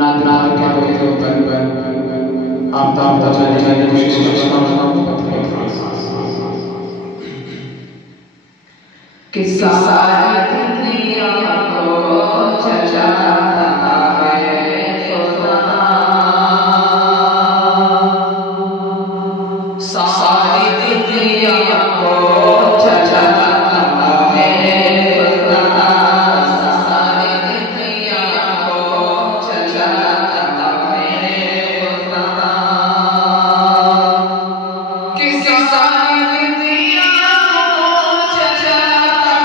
ना क्या होते हो पर आप जाने की कोशिश करता हूं कि सारी दुनिया को चलाता है खुदा, सारी दुनिया को चलाता है खुदा, सारी दुनिया को चलाता है खुदा, किसी सारी दुनिया को चलाता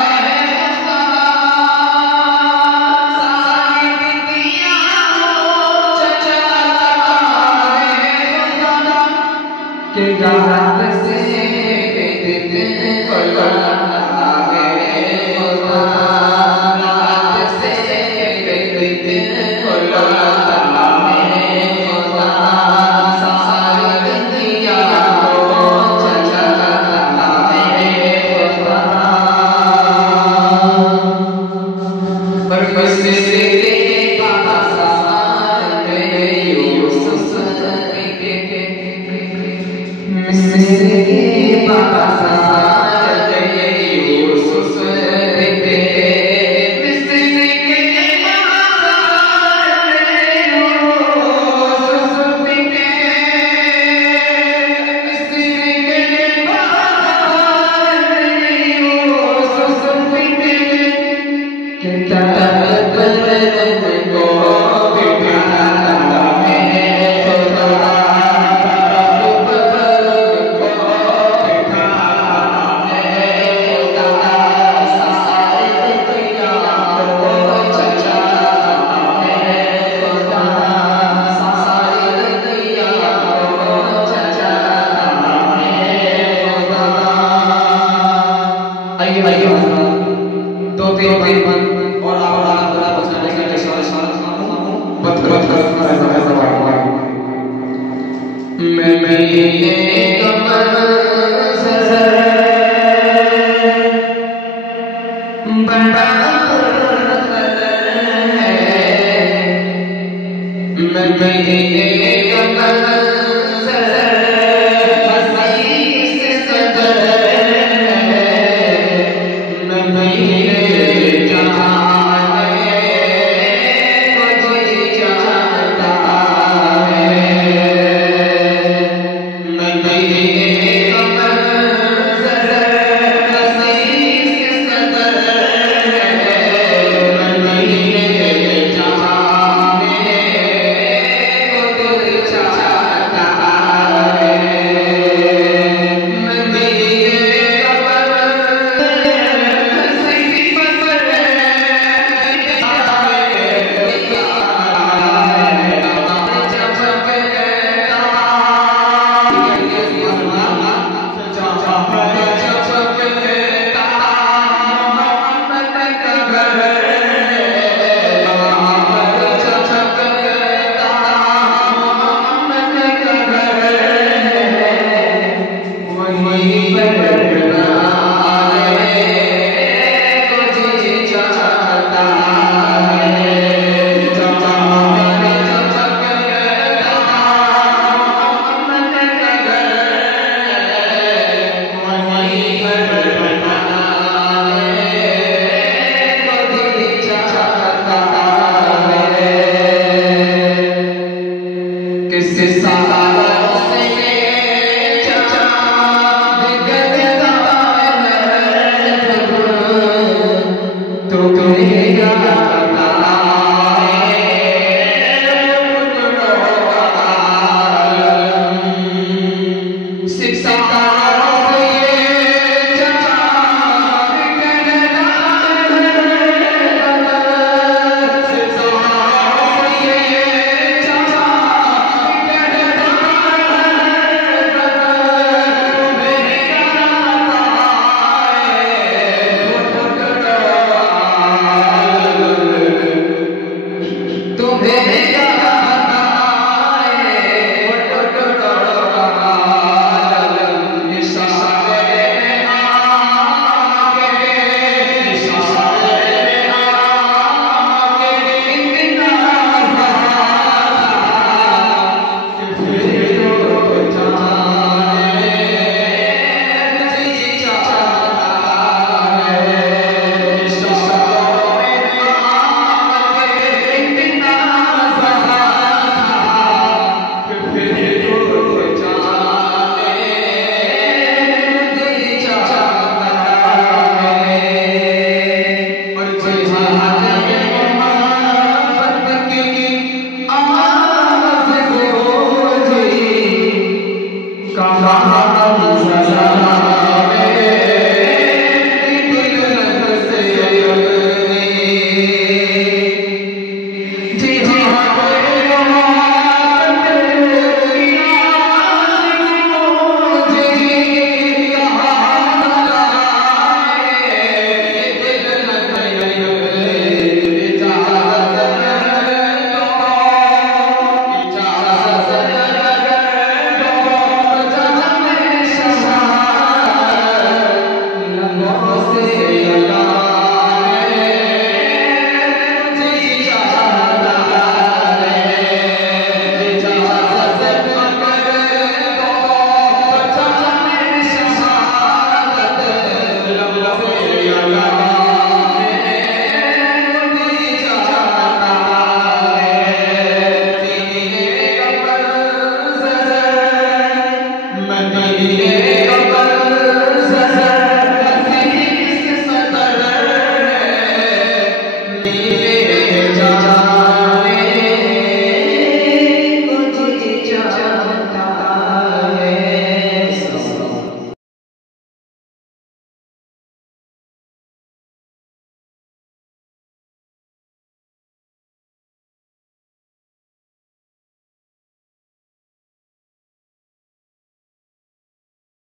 है खुदा, सारी दुनिया को चलाता है खुदा, कि रात से दिन को लाता है खुदा, रात से दिन को लाता है खुदा, सारी दुनिया को चलाता है खुदा, पर किसी बाजार में यूसुफ मिस्र बाजार में यूसुफ के, मिस्र के बाजार में यूसुफ के, मिस्र के बाजार में यूसुफ के, किताब को बिठाता है खुदा, दो तीन और आप बड़ा बचाने का मैं ये बड़ा मैं